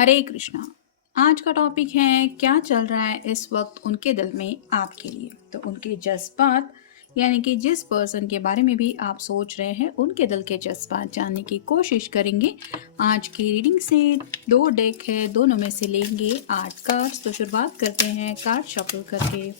हरे कृष्णा। आज का टॉपिक है क्या चल रहा है इस वक्त उनके दिल में आपके लिए। तो उनके जज्बात यानी कि जिस पर्सन के बारे में भी आप सोच रहे हैं उनके दिल के जज्बात जानने की कोशिश करेंगे। आज की रीडिंग से दो डेक है, दोनों में से लेंगे 8 कार्ड्स। तो शुरुआत करते हैं कार्ड शफल करके।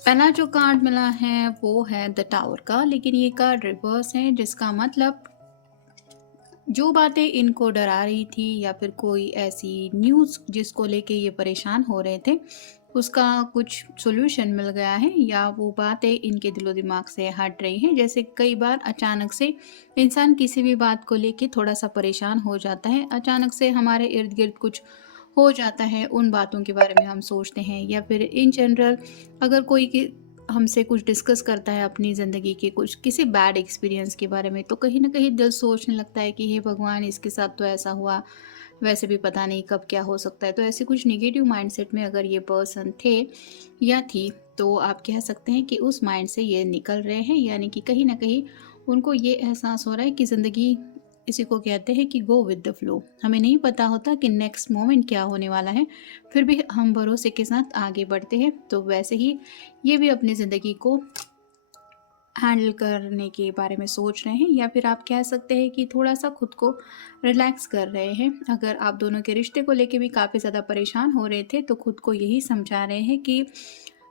पहला जो कार्ड मिला है वो है द टावर का, लेकिन ये कार्ड रिवर्स है, जिसका मतलब जो बातें इनको डरा रही थी या फिर कोई ऐसी न्यूज़ जिसको लेके ये परेशान हो रहे थे उसका कुछ सॉल्यूशन मिल गया है, या वो बातें इनके दिलो दिमाग से हट रही हैं। जैसे कई बार अचानक से इंसान किसी भी बात को लेके थोड़ा सा परेशान हो जाता है, अचानक से हमारे इर्द गिर्द कुछ हो जाता है, उन बातों के बारे में हम सोचते हैं, या फिर इन जनरल अगर कोई हमसे कुछ डिस्कस करता है अपनी ज़िंदगी के कुछ किसी बैड एक्सपीरियंस के बारे में, तो कहीं ना कहीं दिल सोचने लगता है कि हे भगवान, इसके साथ तो ऐसा हुआ, वैसे भी पता नहीं कब क्या हो सकता है। तो ऐसे कुछ नेगेटिव माइंडसेट में अगर ये पर्सन थे या थी, तो आप कह सकते हैं कि उस माइंड से ये निकल रहे हैं, यानी कि कहीं ना कहीं उनको ये एहसास हो रहा है कि ज़िंदगी इसी को कहते हैं कि गो विद द फ्लो। हमें नहीं पता होता कि नेक्स्ट मोमेंट क्या होने वाला है, फिर भी हम भरोसे के साथ आगे बढ़ते हैं। तो वैसे ही ये भी अपनी ज़िंदगी को हैंडल करने के बारे में सोच रहे हैं, या फिर आप कह सकते हैं कि थोड़ा सा खुद को रिलैक्स कर रहे हैं। अगर आप दोनों के रिश्ते को लेके भी काफ़ी ज़्यादा परेशान हो रहे थे, तो खुद को यही समझा रहे हैं कि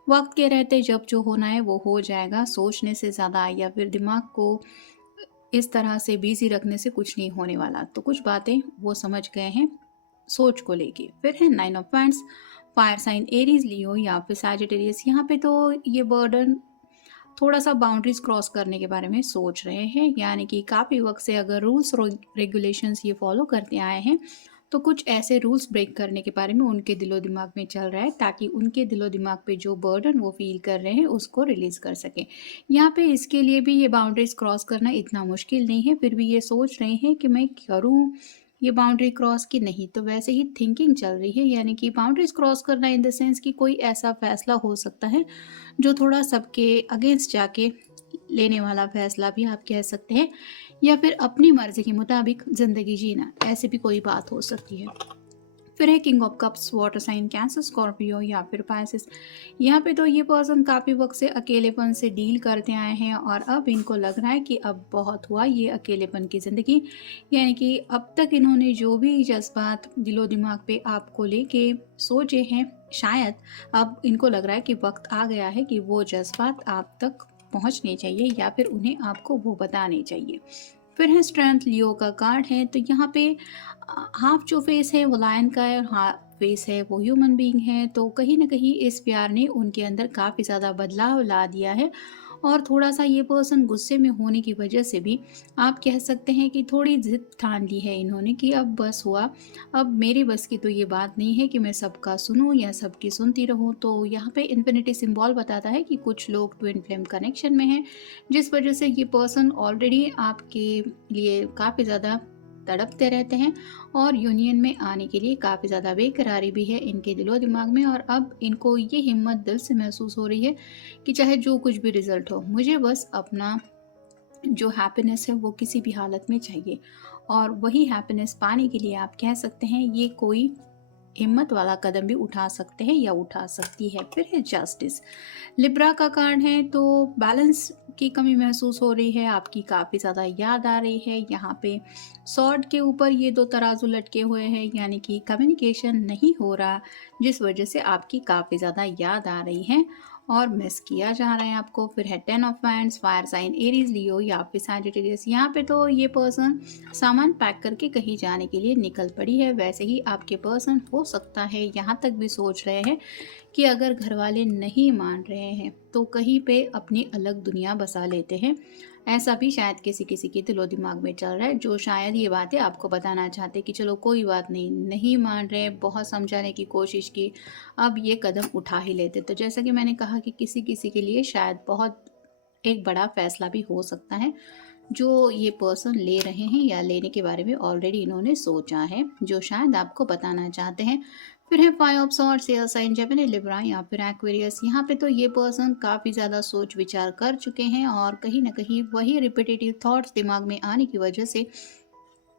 वक्त के रहते जब जो होना है वो हो जाएगा। सोचने से ज़्यादा या फिर दिमाग को इस तरह से बिजी रखने से कुछ नहीं होने वाला। तो कुछ बातें वो समझ गए हैं सोच को लेके। फिर है 9 of pants, fire sign Aries, Leo या फिर सैजिटेरियस। यहाँ पे तो ये बर्डन थोड़ा सा बाउंड्रीज क्रॉस करने के बारे में सोच रहे हैं, यानी कि काफ़ी वक्त से अगर रूल्स रेगुलेशंस ये फॉलो करते आए हैं, तो कुछ ऐसे रूल्स ब्रेक करने के बारे में उनके दिलो दिमाग में चल रहा है, ताकि उनके दिलो दिमाग पे जो बर्डन वो फील कर रहे हैं उसको रिलीज़ कर सकें। यहाँ पे इसके लिए भी ये बाउंड्रीज क्रॉस करना इतना मुश्किल नहीं है, फिर भी ये सोच रहे हैं कि मैं करूँ ये बाउंड्री क्रॉस की नहीं। तो वैसे ही थिंकिंग चल रही है, यानी कि बाउंड्रीज क्रॉस करना इन द सेंस कि कोई ऐसा फैसला हो सकता है जो थोड़ा सबके अगेंस्ट जाके लेने वाला फैसला भी आप कह सकते हैं, या फिर अपनी मर्जी के मुताबिक ज़िंदगी जीना, ऐसी भी कोई बात हो सकती है। फिर है king of cups, water sign cancer, Scorpio या फिर पाइसेस। यहाँ पे तो ये पर्सन काफ़ी वक्त से अकेलेपन से डील करते आए हैं, और अब इनको लग रहा है कि अब बहुत हुआ ये अकेलेपन की ज़िंदगी। यानी कि अब तक इन्होंने जो भी जज्बात दिलो दिमाग पे आपको लेके सोचे हैं, शायद अब इनको लग रहा है कि वक्त आ गया है कि वो जज्बात आप तक पहुँचने चाहिए, या फिर उन्हें आपको वो बताने चाहिए। फिर है स्ट्रेंथ, लियो का कार्ड है। तो यहाँ पे हाफ जो फेस है वो लायन का है और हाफ फेस है वो ह्यूमन बीइंग है। तो कहीं ना कहीं इस प्यार ने उनके अंदर काफ़ी ज़्यादा बदलाव ला दिया है, और थोड़ा सा ये पर्सन गुस्से में होने की वजह से भी आप कह सकते हैं कि थोड़ी जिद ठान ली है इन्होंने कि अब बस हुआ, अब मेरी बस की तो ये बात नहीं है कि मैं सबका सुनूं या सबकी सुनती रहूं। तो यहाँ पे इन्फिनिटी सिंबल बताता है कि कुछ लोग ट्विन फ्लेम कनेक्शन में हैं, जिस वजह से ये पर्सन ऑलरेडी आपके लिए काफ़ी ज़्यादा तड़पते रहते हैं, और यूनियन में आने के लिए काफ़ी ज़्यादा बेकरारी भी है इनके दिलो दिमाग में। और अब इनको ये हिम्मत दिल से महसूस हो रही है कि चाहे जो कुछ भी रिजल्ट हो, मुझे बस अपना जो हैप्पीनेस है वो किसी भी हालत में चाहिए। और वही हैप्पीनेस पाने के लिए आप कह सकते हैं ये कोई हिम्मत वाला कदम भी उठा सकते हैं या उठा सकती है। फिर है जस्टिस, लिब्रा का कार्ड है, तो बैलेंस की कमी महसूस हो रही है, आपकी काफ़ी ज़्यादा याद आ रही है। यहाँ पे सॉर्ड के ऊपर ये दो तराजू लटके हुए हैं, यानी कि कम्युनिकेशन नहीं हो रहा, जिस वजह से आपकी काफ़ी ज़्यादा याद आ रही है और मिस किया जा रहा है आपको। फिर है 10 of wands, fire sign Aries, Leo या फिर सैजिटेरियस। यहाँ पे तो ये पर्सन सामान पैक करके कहीं जाने के लिए निकल पड़ी है। वैसे ही आपके पर्सन हो सकता है यहाँ तक भी सोच रहे हैं कि अगर घर वाले नहीं मान रहे हैं तो कहीं पे अपनी अलग दुनिया बसा लेते हैं। ऐसा भी शायद किसी किसी के दिलो दिमाग में चल रहा है, जो शायद ये बातें आपको बताना चाहते कि चलो कोई बात नहीं, नहीं मान रहे, बहुत समझाने की कोशिश की, अब ये कदम उठा ही लेते। तो जैसा कि मैंने कहा कि किसी किसी के लिए शायद बहुत एक बड़ा फैसला भी हो सकता है जो ये पर्सन ले रहे हैं या लेने के बारे में ऑलरेडी इन्होंने सोचा है, जो शायद आपको बताना चाहते हैं। फिर है five of swords, air sign, Gemini, Libra या फिर एक्वेरियस। यहाँ पे तो ये पर्सन काफ़ी ज़्यादा सोच विचार कर चुके हैं और कहीं ना कहीं वही रिपीटेटिव थॉट्स दिमाग में आने की वजह से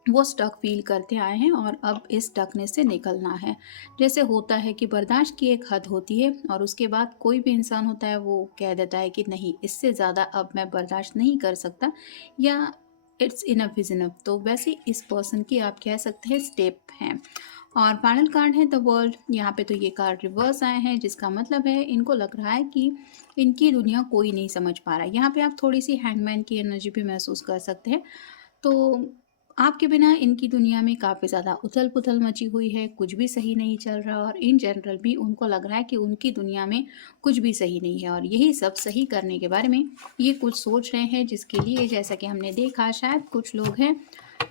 वो स्टक फील करते आए हैं और अब इस स्टकनेस से निकलना है। जैसे होता है कि बर्दाश्त की एक हद होती है और उसके बाद कोई भी इंसान होता है वो कह देता है कि नहीं, इससे ज़्यादा अब मैं बर्दाश्त नहीं कर सकता, या इट्स इनफ इज़ इनफ। तो वैसे इस पर्सन की आप कह सकते हैं स्टेप हैं। और फाइनल कार्ड है द वर्ल्ड। यहाँ पे तो ये कार्ड रिवर्स आए हैं, जिसका मतलब है इनको लग रहा है कि इनकी दुनिया कोई नहीं समझ पा रहा है। यहाँ पे आप थोड़ी सी हैंगमैन की एनर्जी भी महसूस कर सकते हैं। तो आपके बिना इनकी दुनिया में काफ़ी ज़्यादा उथल पुथल मची हुई है, कुछ भी सही नहीं चल रहा और इन जनरल भी उनको लग रहा है कि उनकी दुनिया में कुछ भी सही नहीं है और यही सब सही करने के बारे में ये कुछ सोच रहे हैं, जिसके लिए जैसा कि हमने देखा शायद कुछ लोग हैं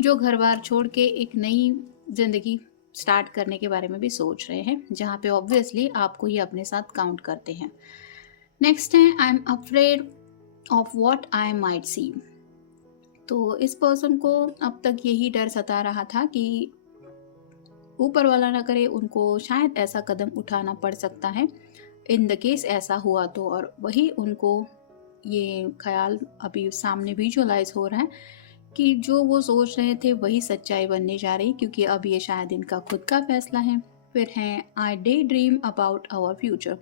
जो घर बार छोड़ के एक नई ज़िंदगी स्टार्ट करने के बारे में भी सोच रहे हैं, जहाँ पे ऑब्वियसली आपको ये अपने साथ काउंट करते हैं। नेक्स्ट है I am afraid of what I might see. तो इस पर्सन को अब तक यही डर सता रहा था कि ऊपर वाला ना करे, उनको शायद ऐसा कदम उठाना पड़ सकता है इन द केस ऐसा हुआ तो, और वही उनको ये ख्याल अभी सामने विजुअलाइज हो रहा है कि जो वो सोच रहे थे वही सच्चाई बनने जा रही, क्योंकि अब ये शायद इनका खुद का फैसला है। फिर है I daydream about our future.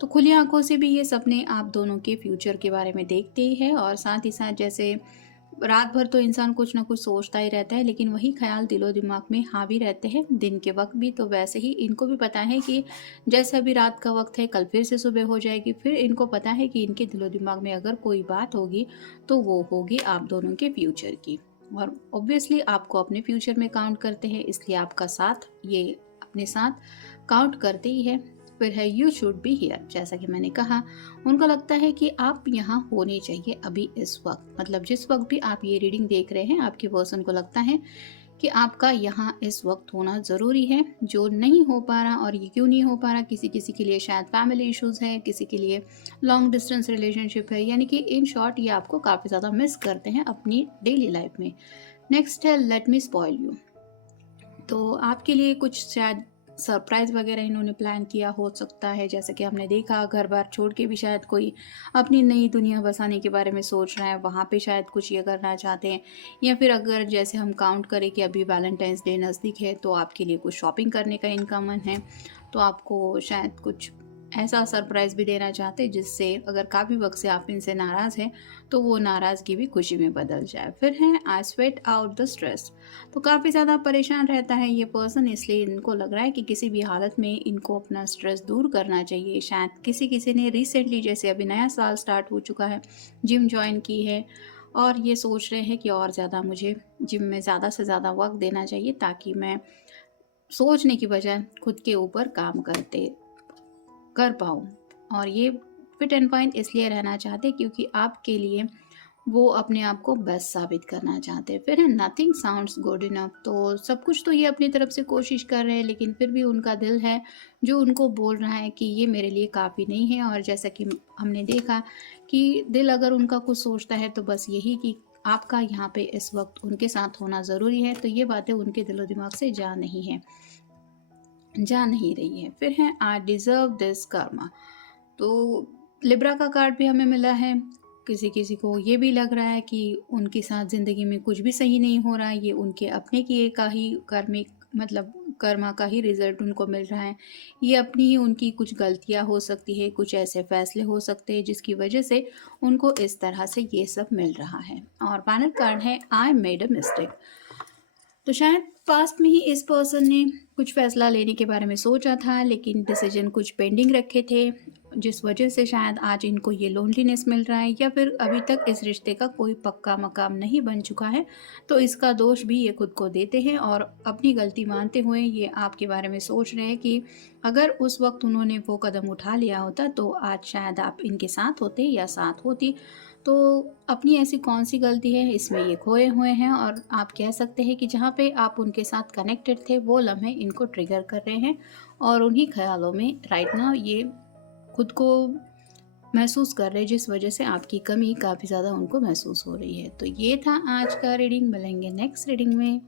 तो खुली आंखों से भी ये सपने आप दोनों के फ्यूचर के बारे में देखते ही है और साथ ही साथ जैसे रात भर तो इंसान कुछ ना कुछ सोचता ही रहता है, लेकिन वही ख्याल दिलो दिमाग में हावी रहते हैं दिन के वक्त भी। तो वैसे ही इनको भी पता है कि जैसे अभी रात का वक्त है, कल फिर से सुबह हो जाएगी। फिर इनको पता है कि इनके दिलो दिमाग में अगर कोई बात होगी तो वो होगी आप दोनों के फ्यूचर की, और ऑब्वियसली आपको अपने फ्यूचर में काउंट करते हैं, इसलिए आपका साथ ये अपने साथ काउंट करते ही है। फिर है यू शुड बी हियर। जैसा कि मैंने कहा, उनको लगता है कि आप यहाँ होने चाहिए अभी इस वक्त, मतलब जिस वक्त भी आप ये रीडिंग देख रहे हैं आपके पर्सन को लगता है कि आपका यहाँ इस वक्त होना ज़रूरी है, जो नहीं हो पा रहा। और ये क्यों नहीं हो पा रहा, किसी किसी के लिए शायद फैमिली इश्यूज़ है, किसी के लिए लॉन्ग डिस्टेंस रिलेशनशिप है, यानी कि इन शॉर्ट ये आपको काफ़ी ज़्यादा मिस करते हैं अपनी डेली लाइफ में। नेक्स्ट है लेट मी स्पॉइल यू। तो आपके लिए कुछ शायद सरप्राइज़ वगैरह इन्होंने प्लान किया हो सकता है, जैसे कि हमने देखा घर बार छोड़ के भी शायद कोई अपनी नई दुनिया बसाने के बारे में सोच रहा है, वहाँ पे शायद कुछ ये करना चाहते हैं। या फिर अगर जैसे हम काउंट करें कि अभी वैलेंटाइंस डे नज़दीक है तो आपके लिए कुछ शॉपिंग करने का इनका मन है, तो आपको शायद कुछ ऐसा सरप्राइज़ भी देना चाहते हैं जिससे अगर काफ़ी वक्त से आप इनसे नाराज़ हैं तो वो नाराज़गी भी खुशी में बदल जाए। फिर है आई स्वेट आउट द स्ट्रेस। तो काफ़ी ज़्यादा परेशान रहता है ये पर्सन, इसलिए इनको लग रहा है कि किसी भी हालत में इनको अपना स्ट्रेस दूर करना चाहिए। शायद किसी किसी ने रिसेंटली, जैसे अभी नया साल स्टार्ट हो चुका है, जिम ज्वाइन की है और ये सोच रहे हैं कि और ज़्यादा मुझे जिम में ज़्यादा से ज़्यादा वक्त देना चाहिए ताकि मैं सोचने की बजाय खुद के ऊपर काम कर पाऊँ। और ये फिट एंड फाइन इसलिए रहना चाहते क्योंकि आपके लिए वो अपने आप को बेस्ट साबित करना चाहते हैं। फिर है नथिंग साउंड्स गुड इनफ। तो सब कुछ तो ये अपनी तरफ से कोशिश कर रहे हैं, लेकिन फिर भी उनका दिल है जो उनको बोल रहा है कि ये मेरे लिए काफ़ी नहीं है। और जैसा कि हमने देखा कि दिल अगर उनका कुछ सोचता है तो बस यही कि आपका यहाँ पे इस वक्त उनके साथ होना ज़रूरी है, तो ये बातें उनके दिलो दिमाग से जा नहीं रही है। फिर है आई डिज़र्व दिस कर्मा। तो लिब्रा का कार्ड भी हमें मिला है। किसी किसी को ये भी लग रहा है कि उनके साथ ज़िंदगी में कुछ भी सही नहीं हो रहा है, ये उनके अपने किए का ही कर्मिक मतलब कर्मा का ही रिजल्ट उनको मिल रहा है। ये अपनी ही उनकी कुछ गलतियाँ हो सकती है, कुछ ऐसे फैसले हो सकते हैं जिसकी वजह से उनको इस तरह से ये सब मिल रहा है। और फाइनल कार्ड है आई मेड अ मिस्टेक। तो शायद पास्ट में ही इस पर्सन ने कुछ फैसला लेने के बारे में सोचा था, लेकिन डिसीजन कुछ पेंडिंग रखे थे, जिस वजह से शायद आज इनको ये लोनलीनेस मिल रहा है, या फिर अभी तक इस रिश्ते का कोई पक्का मकाम नहीं बन चुका है। तो इसका दोष भी ये खुद को देते हैं और अपनी गलती मानते हुए ये आपके बारे में सोच रहे हैं कि अगर उस वक्त उन्होंने वो कदम उठा लिया होता तो आज शायद आप इनके साथ होते या साथ होती। तो अपनी ऐसी कौन सी गलती है, इसमें ये खोए हुए हैं, और आप कह सकते हैं कि जहाँ पे आप उनके साथ कनेक्टेड थे वो लम्हे इनको ट्रिगर कर रहे हैं, और उन्हीं ख्यालों में राइट नाउ ये खुद को महसूस कर रहे हैं, जिस वजह से आपकी कमी काफ़ी ज़्यादा उनको महसूस हो रही है। तो ये था आज का रीडिंग। मिलेंगे नेक्स्ट रीडिंग में।